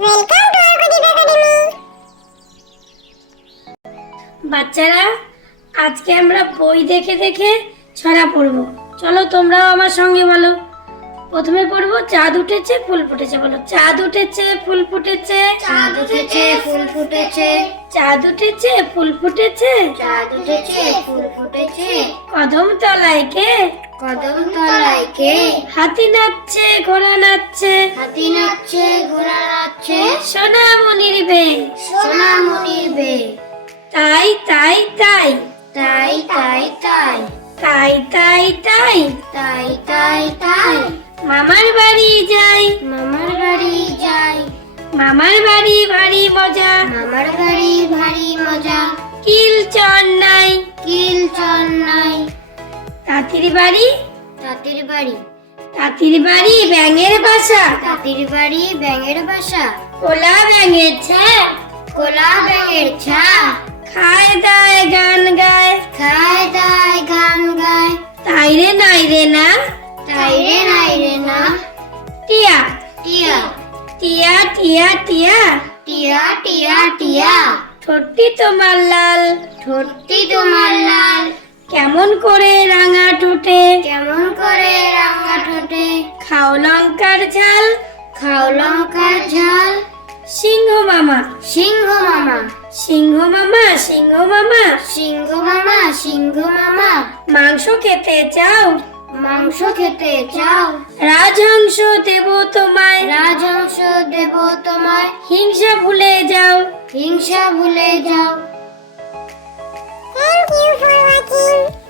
Welcome to ArkoDeep Academy। বাচ্চারা, আজকে আমরা বই দেখে দেখে ছড়া পড়বো। চলো তোমরাও আমার সঙ্গে বলো। প্রথমে পড়বো চাঁদ উঠেছে ফুল ফুটেছে। বলো, চাঁদ উঠেছে ফুল ফুটেছে। চাঁদ উঠেছে ফুল ফুটেছে। চাঁদ উঠেছে ফুল ফুটেছে। চাঁদ উঠেছে ফুল ফুটেছে। কদম তলায় কে? কদম তলায় কে? হাতি নাচছে ঘোড়া নাচছে। হাতি নাচছে ঘোড়া নাচছে। সোনামণির বে। সোনামণির বে। তাই তাই তাই তাই তাই তাই তাই তাই তাই তাই তাই তাই মামার বাড়ি যাই। মামার বাড়ি যাই। মামার বাড়ি ভারী মজা। মামার বাড়ি ভারী মজা। কিল চর নাই। কিল চর নাই। তাঁতির বাড়ি। তাঁতির বাড়ি। তাঁতির বাড়ি ব্যাঙের বাসা। তাঁতির বাড়ি ব্যাঙের বাসা। কোলা ব্যাঙের ছা। কোলা ব্যাঙের ছা। খায় দায় গান গায়। খায় দায় গান গায়। তাই রে নাই রে না। তাই রে নাই রে না। টিয়া টিয়া টিয়া টিয়া টিয়া টিয়া টিয়া টিয়া ঠোঁটটি তোমার লাল। ঠোঁটটি তোমার লাল। কেমন করে রাঙা ঠোঁটে। কেমন করে রাঙা ঠোঁটে। খাও লঙ্কার ঝাল। খাও লঙ্কার ঝাল। সিংহ মামা। সিংহ মামা। সিংহ মামা সিংহ মামা সিংহ মামা সিংহ মামা মাংস খেতে চাও। মাংস খেতে চাও। রাজহংস দেব তোমায়। রাজহংস দেব তোমায়। হিংসা ভুলে যাও। হিংসা ভুলে যাও। Thank you for watching.